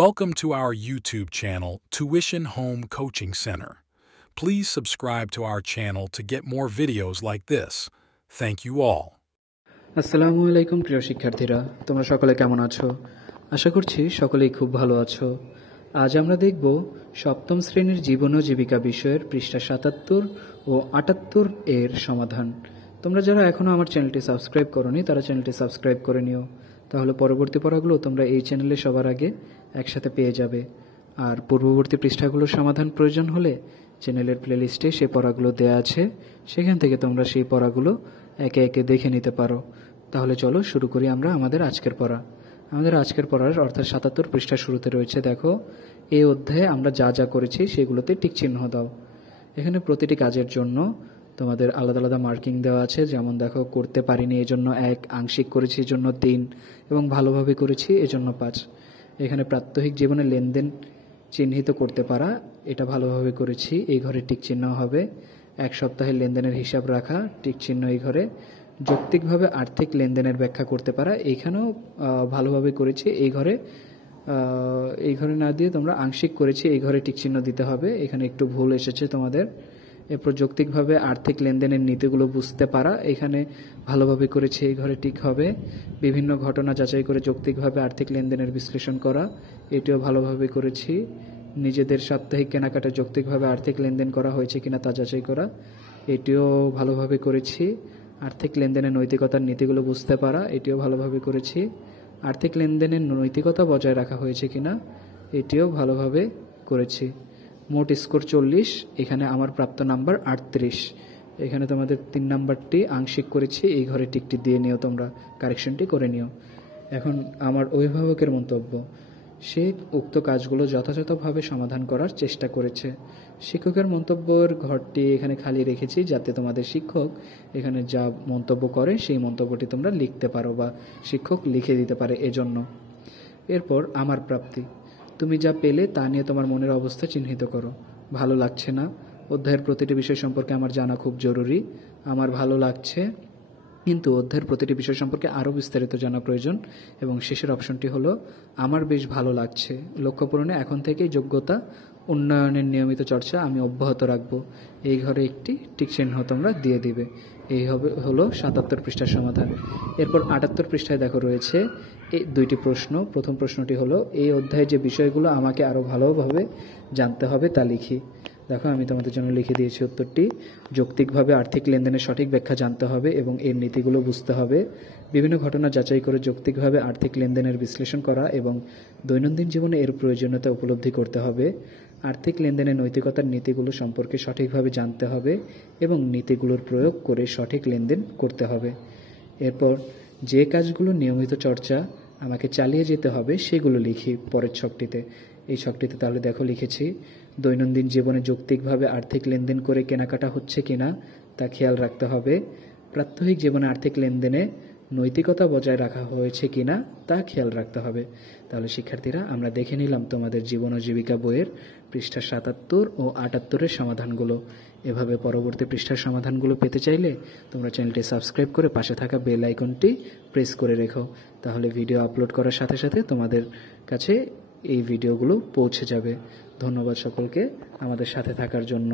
Welcome to our YouTube channel, Tuition Home Coaching Center. Please subscribe to our channel to get more videos like this. Thank you all. আসসালামু আলাইকুম প্রিয় শিক্ষার্থীরা, তোমরা সকলে কেমন আছো? আশা করছি সকলেই খুব ভালো আছো। আজ আমরা দেখব সপ্তম শ্রেণীর জীবন ও জীবিকা বিষয়ের পৃষ্ঠা ৭৭ ও ৭৮ এর সমাধান। তোমরা যারা এখনও আমার চ্যানেলটি সাবস্ক্রাইব করোনি তারা চ্যানেলটি সাবস্ক্রাইব করে নিও, তাহলে পরবর্তী পড়াগুলো তোমরা এই চ্যানেলে সবার আগে একসাথে পেয়ে যাবে। আর পূর্ববর্তী পৃষ্ঠাগুলোর সমাধান প্রয়োজন হলে চ্যানেলের প্লেলিস্টে সেই পড়াগুলো দেওয়া আছে, সেখান থেকে তোমরা সেই পড়াগুলো একে একে দেখে নিতে পারো। তাহলে চলো শুরু করি আমরা আমাদের আজকের পড়া। আমাদের আজকের পড়ার অর্থাৎ ৭৭ পৃষ্ঠা শুরুতে রয়েছে, দেখো এই অধ্যায়ে আমরা যা যা করেছি সেগুলোতে টিক চিহ্ন দাও। এখানে প্রতিটি কাজের জন্য তোমাদের আলাদা আলাদা মার্কিং দেওয়া আছে। যেমন দেখো, করতে পারিনি এজন্য ১, আংশিক করেছি এজন্য ৩ এবং ভালোভাবে করেছি এজন্য ৫। এখানে প্রাত্যহিক জীবনে লেনদেন চিহ্নিত করতে পারা, এটা ভালোভাবে করেছি, এই ঘরে টিক চিহ্ন হবে। ১ সপ্তাহের লেনদেনের হিসাব রাখা, টিক চিহ্ন এই ঘরে। যৌক্তিকভাবে আর্থিক লেনদেনের ব্যাখ্যা করতে পারা, এইখানেও ভালোভাবে করেছি, এই ঘরে না দিয়ে তোমরা আংশিক করেছি, এই ঘরে টিক চিহ্ন দিতে হবে, এখানে একটু ভুল এসেছে তোমাদের। এরপর যৌক্তিকভাবে আর্থিক লেনদেনের নীতিগুলো বুঝতে পারা, এখানে ভালোভাবে করেছি, এই ঘরে টিক হবে। বিভিন্ন ঘটনা যাচাই করে যৌক্তিকভাবে আর্থিক লেনদেনের বিশ্লেষণ করা, এটিও ভালোভাবে করেছি। নিজেদের সাপ্তাহিক কেনাকাটা যৌক্তিকভাবে আর্থিক লেনদেন করা হয়েছে কিনা তা যাচাই করা, এটিও ভালোভাবে করেছি। আর্থিক লেনদেনের নৈতিকতার নীতিগুলো বুঝতে পারা, এটিও ভালোভাবে করেছি। আর্থিক লেনদেনের নৈতিকতা বজায় রাখা হয়েছে কিনা, এটিও ভালোভাবে করেছি। মোট স্কোর ৪০, এখানে আমার প্রাপ্ত নাম্বার ৩৮। এখানে তোমাদের ৩ নাম্বারটি আংশিক করেছি, এই ঘরে টিকটি দিয়ে নিও, তোমরা কারেকশনটি করে নিও। এখন আমার অভিভাবকের মন্তব্য, সে উক্ত কাজগুলো যথাযথভাবে সমাধান করার চেষ্টা করেছে। শিক্ষকের মন্তব্যের ঘরটি এখানে খালি রেখেছি যাতে তোমাদের শিক্ষক এখানে যা মন্তব্য করে সেই মন্তব্যটি তোমরা লিখতে পারো বা শিক্ষক লিখে দিতে পারে এজন্য। এরপর আমার প্রাপ্তি, তুমি যা পেলে তা নিয়ে তোমার মনের অবস্থা চিহ্নিত করো। ভালো লাগছে না, অধ্যায়ের প্রতিটি বিষয় সম্পর্কে আমার জানা খুব জরুরি। আমার ভালো লাগছে, কিন্তু অধ্যায়ের প্রতিটি বিষয় সম্পর্কে আরও বিস্তারিত জানা প্রয়োজন। এবং শেষের অপশনটি হলো আমার বেশ ভালো লাগছে, লক্ষ্য পূরণে এখন থেকেই যোগ্যতা উন্নয়নের নিয়মিত চর্চা আমি অব্যাহত রাখবো, এই ঘরে একটি টিক চিহ্ন তোমরা দিয়ে দিবে। এই হলো ৭৭ পৃষ্ঠার সমাধান। এরপর ৭৮ পৃষ্ঠায় দেখো রয়েছে এই ২টি প্রশ্ন। প্রথম প্রশ্নটি হলো, এই অধ্যায়ে যে বিষয়গুলো আমাকে আরও ভালোভাবে জানতে হবে তা লিখি। দেখো আমি তোমাদের জন্য লিখে দিয়েছি উত্তরটি। যৌক্তিকভাবে আর্থিক লেনদেনের সঠিক ব্যাখ্যা জানতে হবে এবং এর নীতিগুলো বুঝতে হবে। বিভিন্ন ঘটনা যাচাই করে যৌক্তিকভাবে আর্থিক লেনদেনের বিশ্লেষণ করা এবং দৈনন্দিন জীবনে এর প্রয়োজনীয়তা উপলব্ধি করতে হবে। আর্থিক লেনদেনের নৈতিকতার নীতিগুলো সম্পর্কে সঠিকভাবে জানতে হবে এবং নীতিগুলোর প্রয়োগ করে সঠিক লেনদেন করতে হবে। এরপর যে কাজগুলো নিয়মিত চর্চা আমাকে চালিয়ে যেতে হবে সেগুলো লিখি পরের ছকটিতে। এই ছকটিতে তাহলে দেখো লিখেছি, দৈনন্দিন জীবনে যৌক্তিকভাবে আর্থিক লেনদেন করে কেনাকাটা হচ্ছে কিনা তা খেয়াল রাখতে হবে। প্রাত্যহিক জীবনে আর্থিক লেনদেনে নৈতিকতা বজায় রাখা হয়েছে কিনা তা খেয়াল রাখতে হবে। তাহলে শিক্ষার্থীরা, আমরা দেখে নিলাম তোমাদের জীবন ও জীবিকা বইয়ের পৃষ্ঠা ৭৭ ও ৭৮-এর সমাধানগুলো। এভাবে পরবর্তী পৃষ্ঠার সমাধানগুলো পেতে চাইলে তোমরা চ্যানেলটি সাবস্ক্রাইব করে পাশে থাকা বেল আইকনটি প্রেস করে রেখো, তাহলে ভিডিও আপলোড করার সাথে সাথে তোমাদের কাছে এই ভিডিওগুলো পৌঁছে যাবে। ধন্যবাদ সকলকে আমাদের সাথে থাকার জন্য।